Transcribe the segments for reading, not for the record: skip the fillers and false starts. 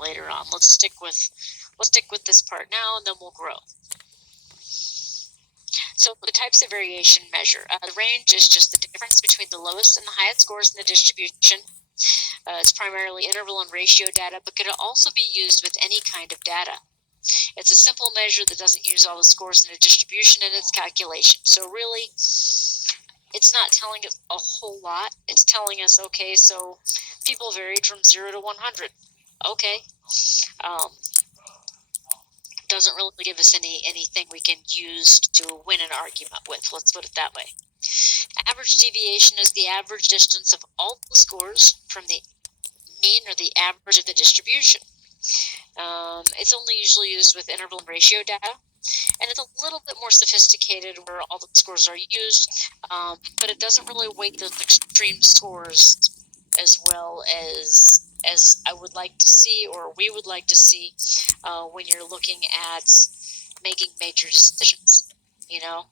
later on. Let's stick with this part now, and then we'll grow. So the types of variation measure. The range is just the difference between the lowest and the highest scores in the distribution. It's primarily interval and ratio data, but could also be used with any kind of data. It's a simple measure that doesn't use all the scores in a distribution in its calculation. So really, it's not telling us a whole lot. It's telling us, okay, so people varied from 0 to 100. Okay. Doesn't really give us anything we can use to win an argument with. Let's put it that way. Average deviation is the average distance of all the scores from the mean or the average of the distribution. It's only usually used with interval and ratio data, and it's a little bit more sophisticated where all the scores are used, but it doesn't really weight those extreme scores as well as I would like to see, or we would like to see, when you're looking at making major decisions. You know,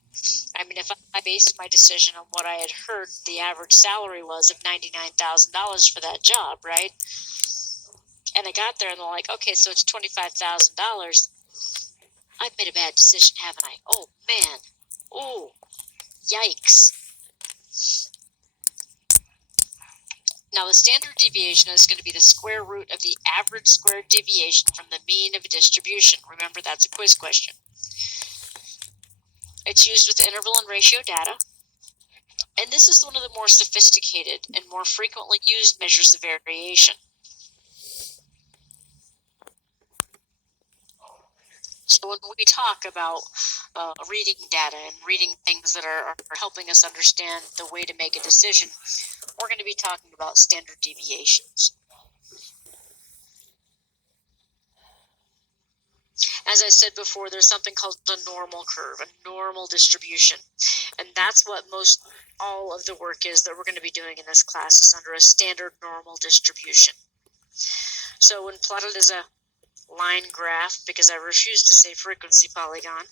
I mean, if I based my decision on what I had heard the average salary was of $99,000 for that job, right? And I got there and they're like, okay, so it's $25,000. I've made a bad decision, haven't I? Oh, man. Oh, yikes. Now, the standard deviation is going to be the square root of the average squared deviation from the mean of a distribution. Remember, that's a quiz question. It's used with interval and ratio data. And this is one of the more sophisticated and more frequently used measures of variation. So when we talk about reading data and reading things that are helping us understand the way to make a decision, we're going to be talking about standard deviations. As I said before, there's something called the normal curve, a normal distribution. And that's what all of the work is that we're going to be doing in this class is under a standard normal distribution. So when plotted as a line graph, because I refuse to say frequency polygon,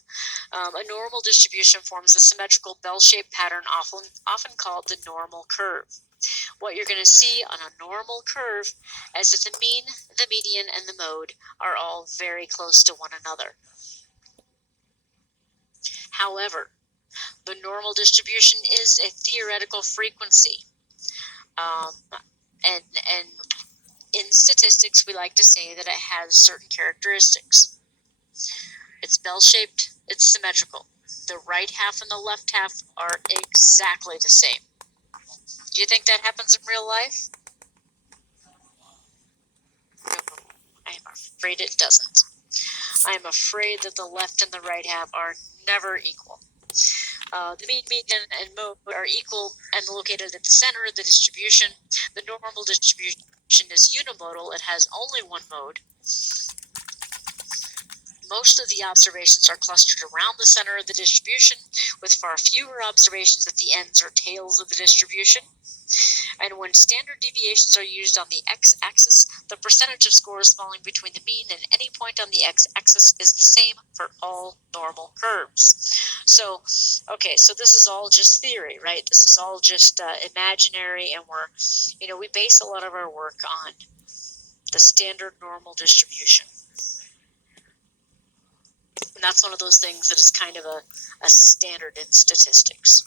a normal distribution forms a symmetrical bell-shaped pattern often called the normal curve. What you're going to see on a normal curve is that the mean, the median, and the mode are all very close to one another. However, the normal distribution is a theoretical frequency. And in statistics, we like to say that it has certain characteristics. It's bell-shaped, it's symmetrical. The right half and the left half are exactly the same. Do you think that happens in real life? No, I am afraid it doesn't. I am afraid that the left and the right half are never equal. The mean, median, and mode are equal and located at the center of the distribution. The normal distribution is unimodal. It has only one mode. Most of the observations are clustered around the center of the distribution, with far fewer observations at the ends or tails of the distribution. And when standard deviations are used on the x-axis, the percentage of scores falling between the mean and any point on the x-axis is the same for all normal curves. So, okay, so this is all just theory, right? This is all just imaginary, and we base a lot of our work on the standard normal distribution. And that's one of those things that is kind of a standard in statistics.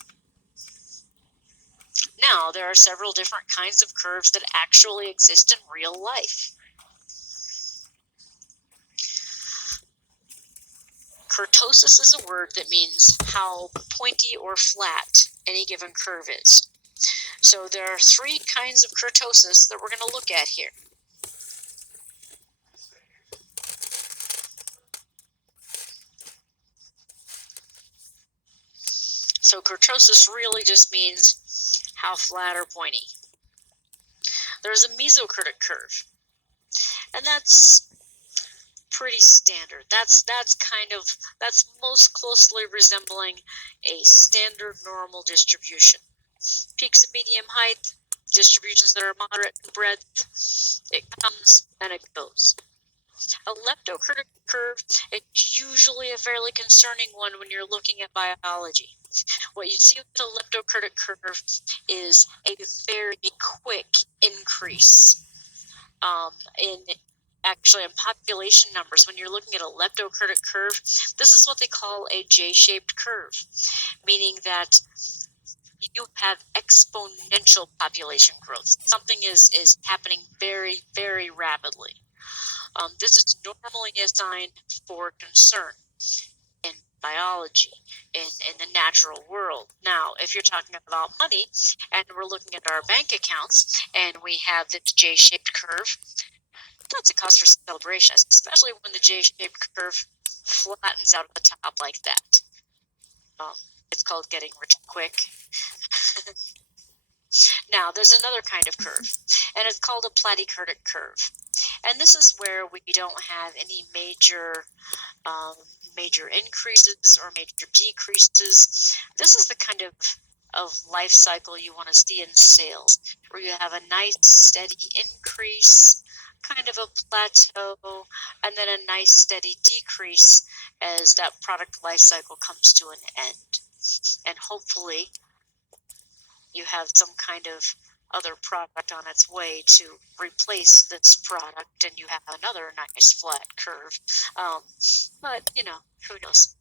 Now, there are several different kinds of curves that actually exist in real life. Kurtosis is a word that means how pointy or flat any given curve is. So there are three kinds of kurtosis that we're going to look at here. So kurtosis really just means how flat or pointy. There's a mesokritic curve, and that's pretty standard. That's most closely resembling a standard normal distribution. Peaks of medium height, distributions that are moderate in breadth, it comes and it goes. A leptokurtic curve is usually a fairly concerning one when you're looking at biology. What you see with the leptokurtic curve is a very quick increase in actually on population numbers, when you're looking at a leptokurtic curve, this is what they call a J-shaped curve, meaning that you have exponential population growth. Something is happening very, very rapidly. This is normally a sign for concern in biology, in the natural world. Now, if you're talking about money, and we're looking at our bank accounts, and we have this J-shaped curve, that's a cause for celebration, especially when the J-shaped curve flattens out at the top like that. It's called getting rich quick. Now, there's another kind of curve, and it's called a Platykurtic Curve. And this is where we don't have any major increases or major decreases. This is the kind of life cycle you want to see in sales, where you have a nice steady increase, kind of a plateau, and then a nice steady decrease as that product life cycle comes to an end. And hopefully you have some kind of other product on its way to replace this product, and you have another nice flat curve. But, who knows?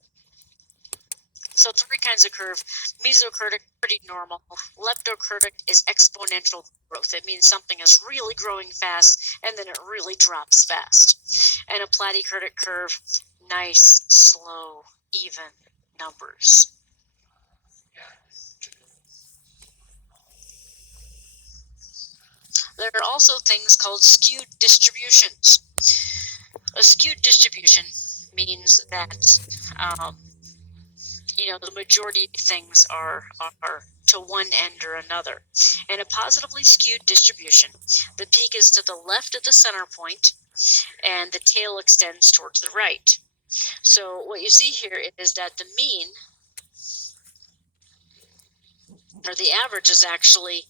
So 3 kinds of curve. Mesokurtic, pretty normal. Leptokurtic is exponential growth. It means something is really growing fast, and then it really drops fast. And a platykurtic curve, nice, slow, even numbers. There are also things called skewed distributions. A skewed distribution means that the majority of things are to one end or another. In a positively skewed distribution, the peak is to the left of the center point, and the tail extends towards the right. So what you see here is that the mean, or the average, is actually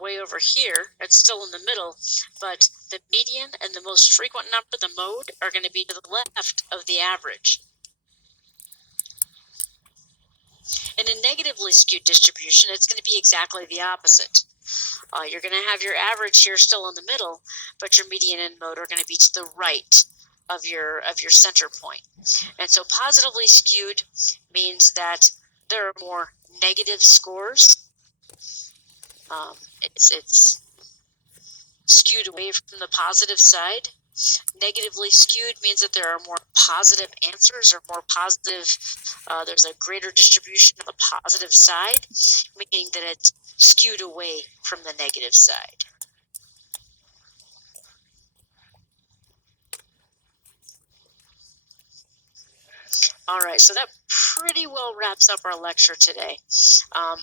way over here. It's still in the middle, but the median and the most frequent number, the mode, are going to be to the left of the average. In a negatively skewed distribution, it's going to be exactly the opposite. You're going to have your average here still in the middle, but your median and mode are going to be to the right of your center point. And so positively skewed means that there are more negative scores. It's skewed away from the positive side. Negatively skewed means that there are more positive answers, or more positive, there's a greater distribution of the positive side, meaning that it's skewed away from the negative side. All right, so that pretty well wraps up our lecture today.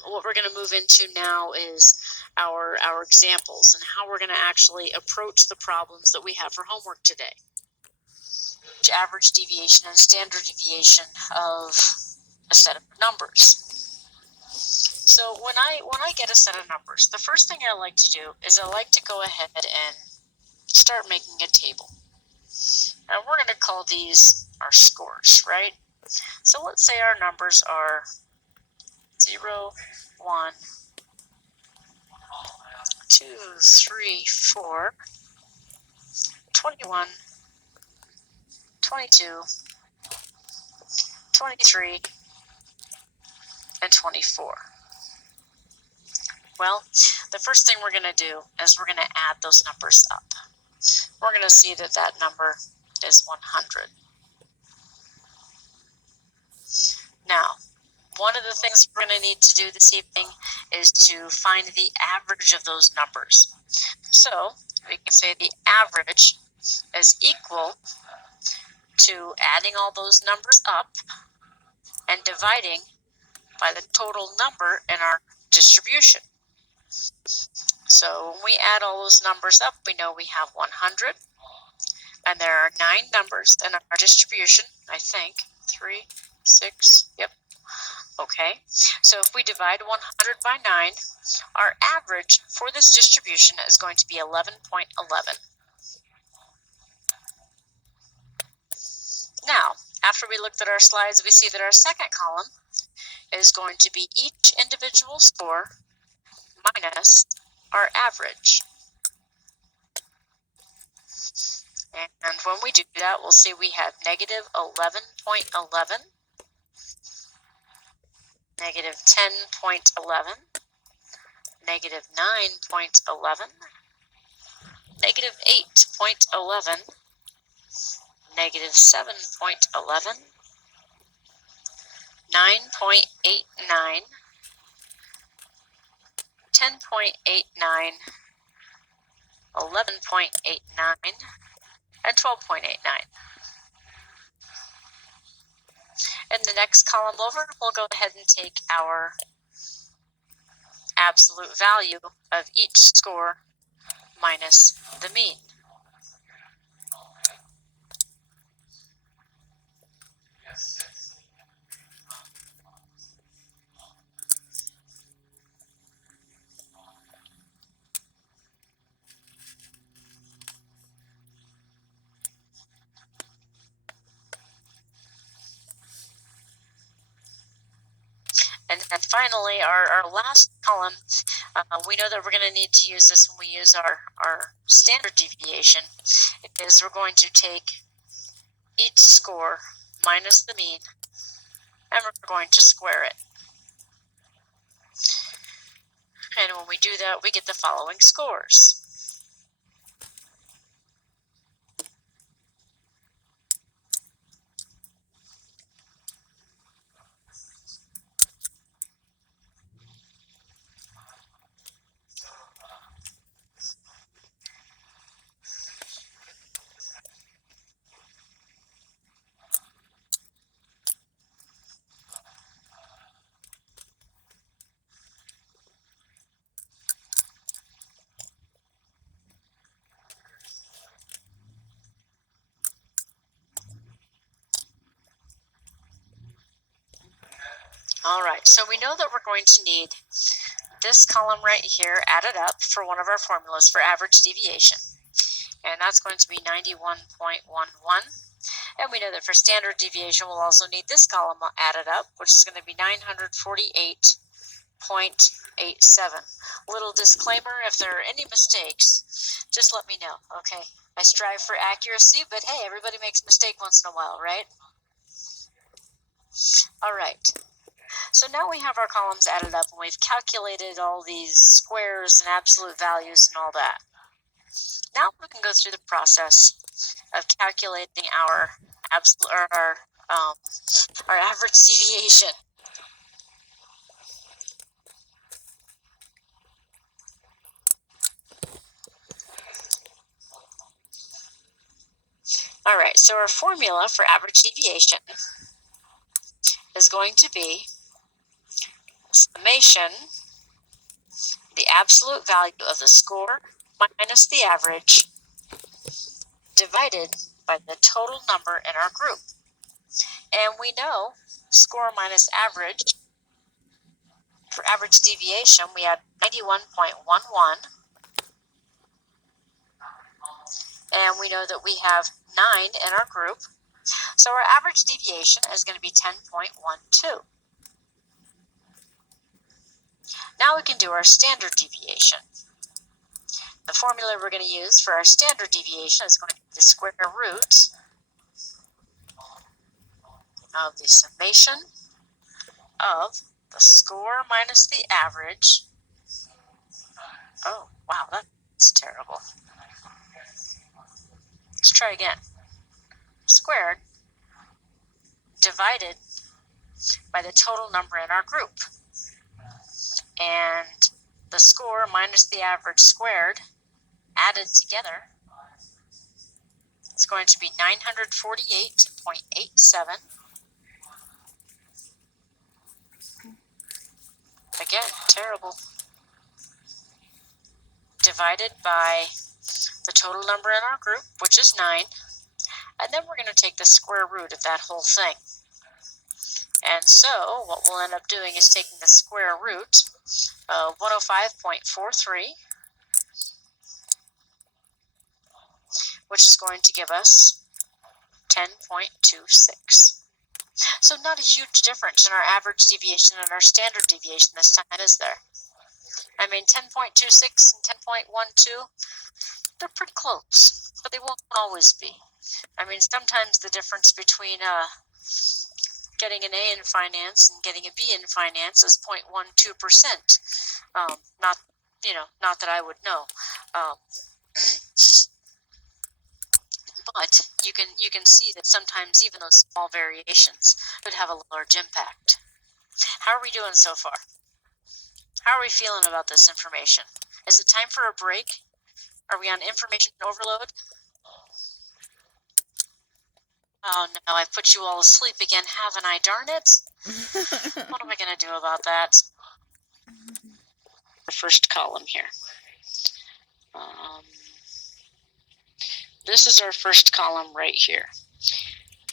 What we're going to move into now is our examples and how we're going to actually approach the problems that we have for homework today. Average deviation and standard deviation of a set of numbers. So when I get a set of numbers, the first thing I like to do is I like to go ahead and start making a table. And we're going to call these our scores, right? So let's say our numbers are 0, 1, 2, 3, 4, 21, 22, 23, and 24. Well, the first thing we're going to do is we're going to add those numbers up. We're going to see that that number is 100. Now, one of the things we're going to need to do this evening is to find the average of those numbers. So we can say the average is equal to adding all those numbers up and dividing by the total number in our distribution. So when we add all those numbers up, we know we have 100, and there are 9 numbers in our distribution, I think. 3, 6, yep. Okay, so if we divide 100 by 9, our average for this distribution is going to be 11.11. Now, after we looked at our slides, we see that our second column is going to be each individual score minus our average. And when we do that, we'll see we have negative 11.11, negative 10.11, negative 9.11, negative 8.11, negative 7.11, 9.89, 10.89, 11.89, and 12.89. In the next column over, we'll go ahead and take our absolute value of each score minus the mean. And then finally, our last column, we know that we're going to need to use this when we use our standard deviation, is we're going to take each score minus the mean, and we're going to square it. And when we do that, we get the following scores. All right, so we know that we're going to need this column right here added up for one of our formulas for average deviation. And that's going to be 91.11. And we know that for standard deviation, we'll also need this column added up, which is going to be 948.87. Little disclaimer, if there are any mistakes, just let me know, okay? I strive for accuracy, but hey, everybody makes a mistake once in a while, right? All right. So now we have our columns added up, and we've calculated all these squares and absolute values and all that. Now we can go through the process of calculating our average deviation. All right, so our formula for average deviation is going to be summation, the absolute value of the score minus the average, divided by the total number in our group. And we know score minus average, for average deviation, we had 91.11. And we know that we have 9 in our group. So our average deviation is going to be 10.12. Now we can do our standard deviation. The formula we're going to use for our standard deviation is going to be the square root of the summation of the score minus the average. Oh, wow, that's terrible. Let's try again. Squared divided by the total number in our group. And the score minus the average squared added together is going to be 948.87. Again, terrible. Divided by the total number in our group, which is 9. And then we're going to take the square root of that whole thing. And so what we'll end up doing is taking the square root of 105.43, which is going to give us 10.26. So not a huge difference in our average deviation and our standard deviation this time, is there? I mean, 10.26 and 10.12, they're pretty close, but they won't always be. I mean, sometimes the difference between getting an A in finance and getting a B in finance is 0.12%. Not, not that I would know. But you can see that sometimes even those small variations could have a large impact. How are we doing so far? How are we feeling about this information? Is it time for a break? Are we on information overload? Oh no, I've put you all asleep again, haven't I? Darn it. What am I going to do about that? The first column here. This is our first column right here.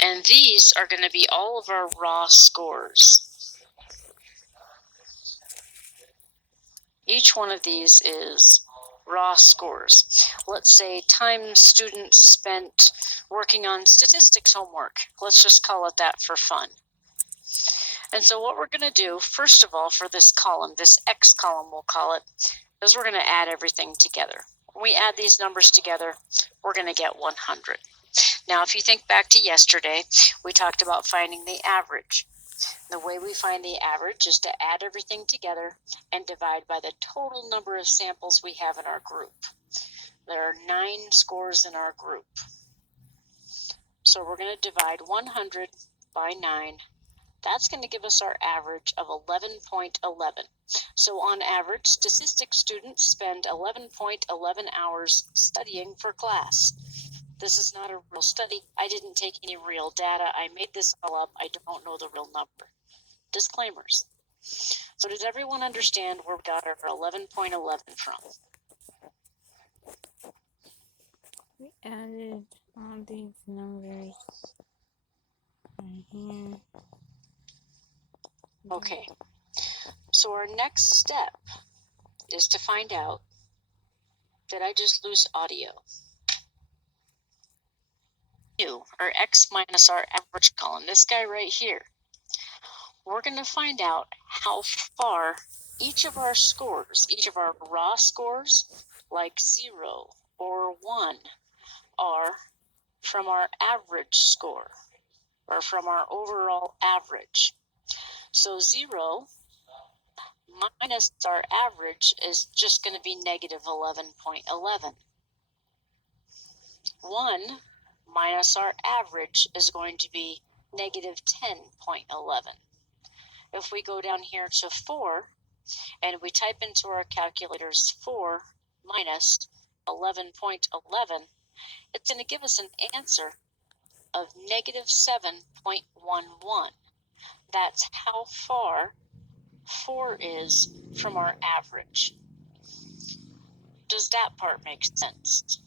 And these are going to be all of our raw scores. Each one of these is raw scores. Let's say time students spent working on statistics homework. Let's just call it that for fun. And so what we're going to do, first of all, for this column, this X column we'll call it, is we're going to add everything together. When we add these numbers together, we're going to get 100. Now, if you think back to yesterday, we talked about finding the average. The way we find the average is to add everything together and divide by the total number of samples we have in our group. There are 9 scores in our group. So we're going to divide 100 by 9. That's going to give us our average of 11.11. So on average, statistics students spend 11.11 hours studying for class. This is not a real study. I didn't take any real data. I made this all up. I don't know the real number. Disclaimers. So does everyone understand where we got our 11.11 from? We added all these numbers right here. Okay. So our next step is to find out, did I just lose audio? Or X minus our average column, this guy right here. We're going to find out how far each of our scores, each of our raw scores, like 0 or 1, are from our average score, or from our overall average. So 0 minus our average is just going to be negative 11.11. 1 minus our average is going to be negative 10.11. If we go down here to 4 and we type into our calculators 4 minus 11.11, it's going to give us an answer of negative 7.11. That's how far 4 is from our average. Does that part make sense?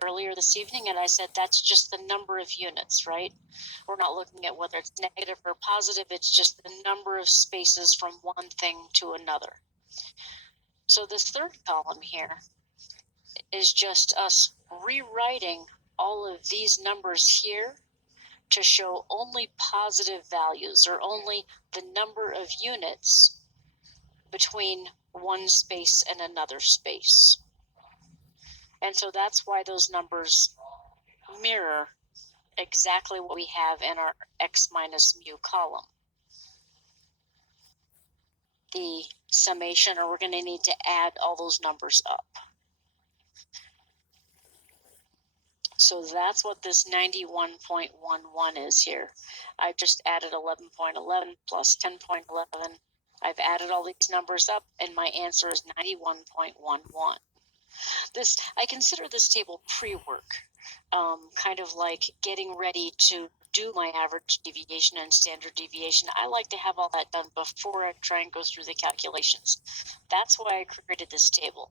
Earlier this evening, and I said that's just the number of units, right? We're not looking at whether it's negative or positive, it's just the number of spaces from one thing to another. So this third column here is just us rewriting all of these numbers here to show only positive values, or only the number of units between one space and another space. And so that's why those numbers mirror exactly what we have in our X minus mu column. The summation, or we're going to need to add all those numbers up. So that's what this 91.11 is here. I just added 11.11 plus 10.11. I've added all these numbers up, and my answer is 91.11. I consider this table pre-work, kind of like getting ready to do my average deviation and standard deviation. I like to have all that done before I try and go through the calculations. That's why I created this table.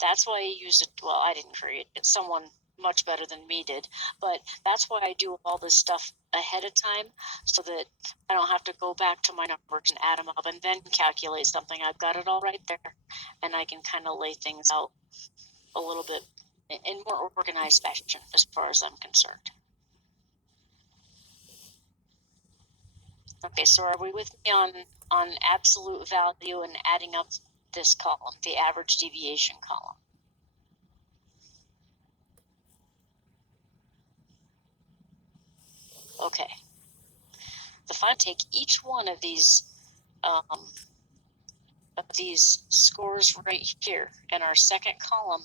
That's why I used it. Well, I didn't create it. Someone much better than me did. But that's why I do all this stuff ahead of time, so that I don't have to go back to my numbers and add them up and then calculate something. I've got it all right there, and I can kind of lay things out. a little bit in more organized fashion as far as I'm concerned. Okay, so are we with me on absolute value and adding up this column, the average deviation column? Okay. The final take each one of these scores right here in our second column,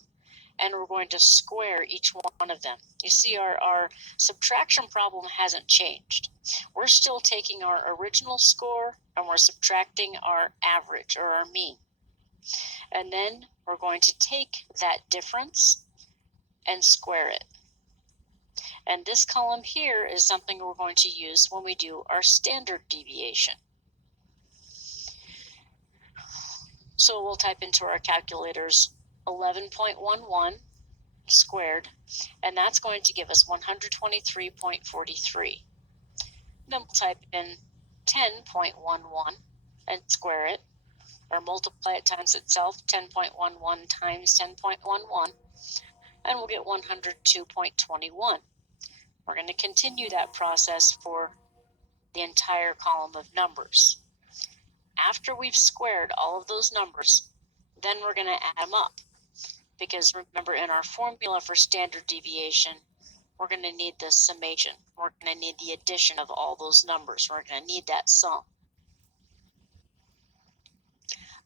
and we're going to square each one of them. You see our subtraction problem hasn't changed. We're still taking our original score and we're subtracting our average or our mean. And then we're going to take that difference and square it. And this column here is something we're going to use when we do our standard deviation. So we'll type into our calculators 11.11 squared, and that's going to give us 123.43. Then we'll type in 10.11 and square it, or multiply it times itself, 10.11 times 10.11, and we'll get 102.21. We're going to continue that process for the entire column of numbers. After we've squared all of those numbers, then we're going to add them up. Because remember, in our formula for standard deviation, we're going to need the summation. We're going to need the addition of all those numbers. We're going to need that sum.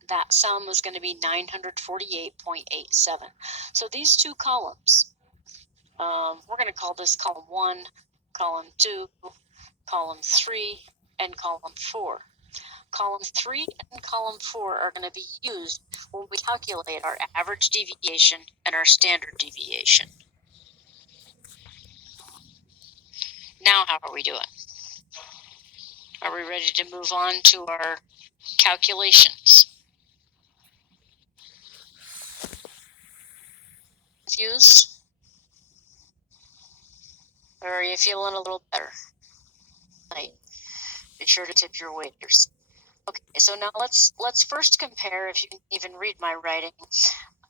That sum is going to be 948.87. So these two columns, we're going to call this column 1, column 2, column 3, and column 4. Column 3 and column 4 are going to be used when we calculate our average deviation and our standard deviation. Now, how are we doing? Are we ready to move on to our calculations? Confused? Or are you feeling a little better? Right. Be sure to tip your waiters. Okay, so now let's first compare, if you can even read my writing,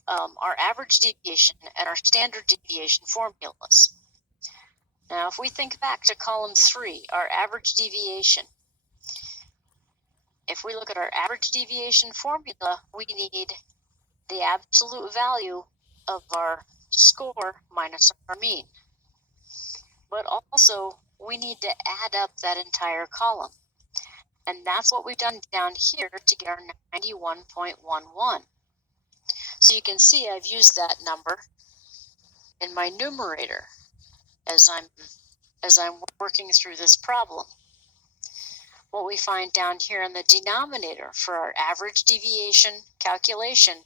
our average deviation and our standard deviation formulas. Now, if we think back to column 3, our average deviation, if we look at our average deviation formula, we need the absolute value of our score minus our mean. But also, we need to add up that entire column. And that's what we've done down here to get our 91.11. So you can see I've used that number in my numerator as I'm working through this problem. What we find down here in the denominator for our average deviation calculation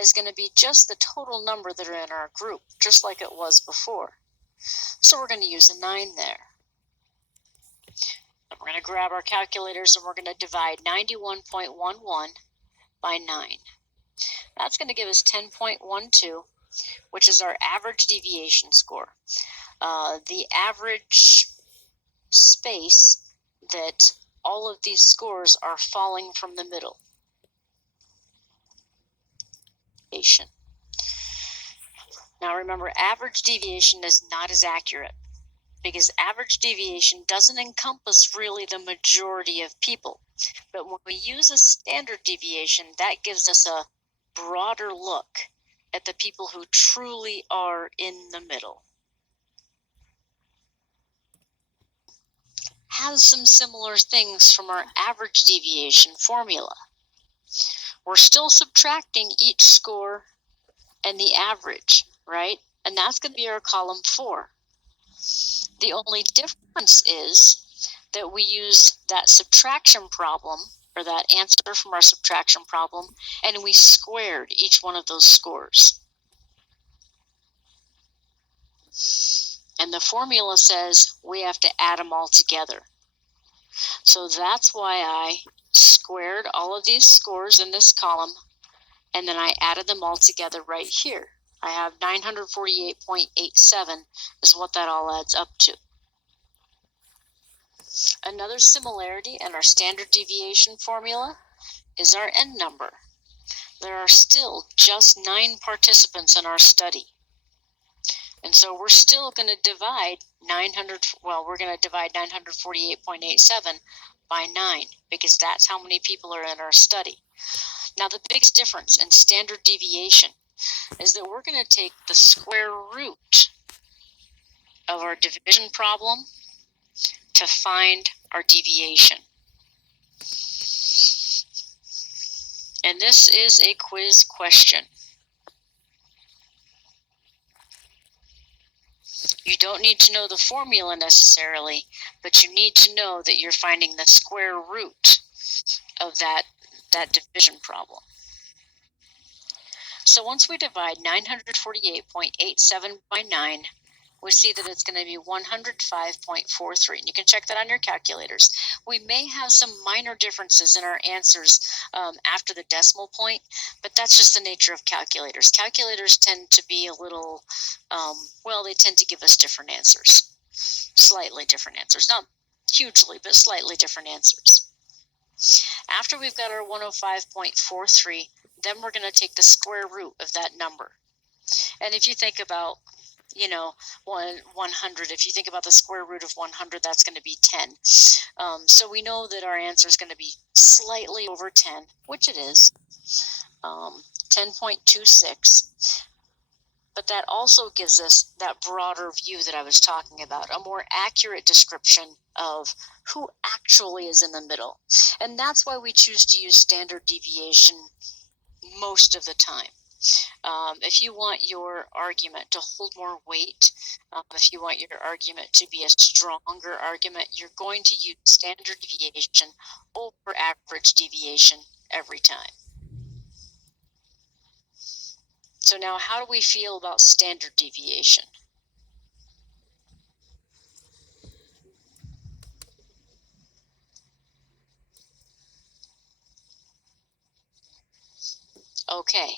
is going to be just the total number that are in our group, just like it was before. So we're going to use a 9 there. And we're going to grab our calculators and we're going to divide 91.11 by 9. That's going to give us 10.12, which is our average deviation score. The average space that all of these scores are falling from the middle. Now remember, average deviation is not as accurate because average deviation doesn't encompass really the majority of people. But when we use a standard deviation, that gives us a broader look at the people who truly are in the middle. Has some similar things from our average deviation formula. We're still subtracting each score and the average, right? And that's going to be our column 4. The only difference is that we use that subtraction problem, or that answer from our subtraction problem, and we squared each one of those scores. And the formula says we have to add them all together. So that's why I squared all of these scores in this column, and then I added them all together right here. I have 948.87 is what that all adds up to. Another similarity in our standard deviation formula is our n number. there are still just 9 participants in our study. And so we're still going to divide 948.87 by 9, because that's how many people are in our study. Now, the biggest difference in standard deviation is that we're going to take the square root of our division problem to find our deviation. And this is a quiz question. You don't need to know the formula necessarily, but you need to know that you're finding the square root of that division problem. So once we divide 948.87 by 9, we see that it's going to be 105.43. And you can check that on your calculators. We may have some minor differences in our answers after the decimal point, but that's just the nature of calculators. Calculators tend to be a little, they tend to give us different answers. Slightly different answers. Not hugely, but slightly different answers. After we've got our 105.43, then we're going to take the square root of that number. And if you think about 100, if you think about the square root of 100, that's going to be 10. So we know that our answer is going to be slightly over 10, which it is, 10.26. But that also gives us that broader view that I was talking about, a more accurate description of who actually is in the middle. And that's why we choose to use standard deviation most of the time. If you want your argument to hold more weight, if you want your argument to be a stronger argument, you're going to use standard deviation over average deviation every time. So now, how do we feel about standard deviation? Okay.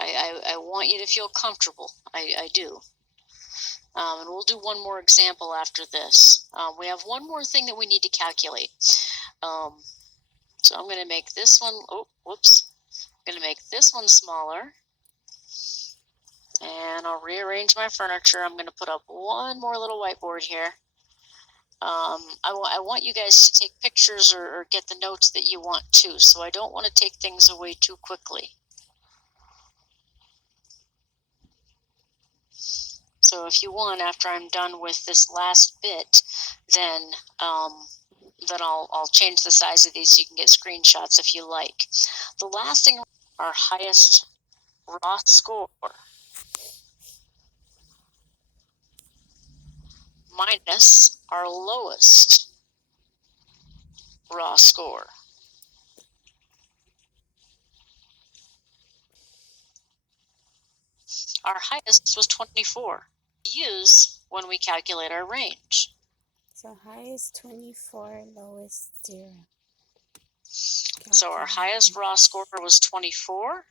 I want you to feel comfortable. I do. And we'll do one more example after this. We have one more thing that we need to calculate. So I'm going to make this one, I'm going to make this one smaller. And I'll rearrange my furniture. I'm going to put up one more little whiteboard here. I want you guys to take pictures or get the notes that you want to, so I don't want to take things away too quickly. So if you want, after I'm done with this last bit, then I'll change the size of these so you can get screenshots if you like. The last thing, our highest raw score minus our lowest raw score. Our highest was 24. Use when we calculate our range. So highest 24, lowest 0. So our highest raw score was 24.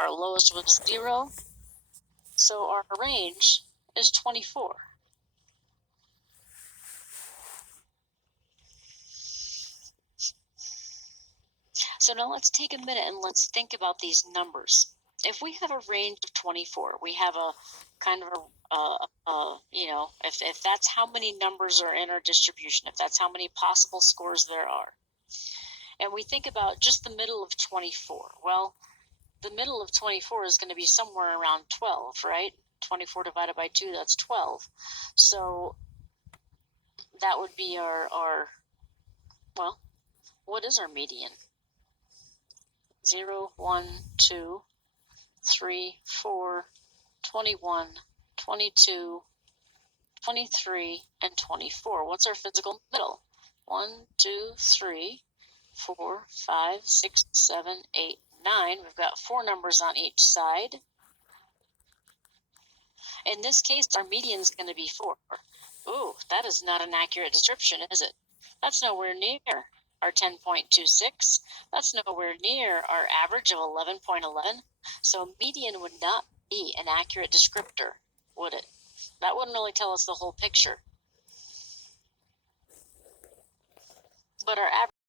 Our lowest was 0. So our range is 24. So now let's take a minute and let's think about these numbers. If we have a range of 24, we have a kind of if that's how many numbers are in our distribution, if that's how many possible scores there are, and we think about just the middle of 24, well, the middle of 24 is going to be somewhere around 12, right? 24 divided by 2, that's 12. So that would be our what is our median? 0, 1, 2, 3, 4, 21, 22, 23, and 24. What's our physical middle? 1, 2, 3, 4, 5, 6, 7, 8, 9. We've got 4 numbers on each side. In this case, our median is going to be 4. Ooh, that is not an accurate description, is it? That's nowhere near our 10.26. That's nowhere near our average of 11.11. So median would not be an accurate descriptor, would it? That wouldn't really tell us the whole picture. but our average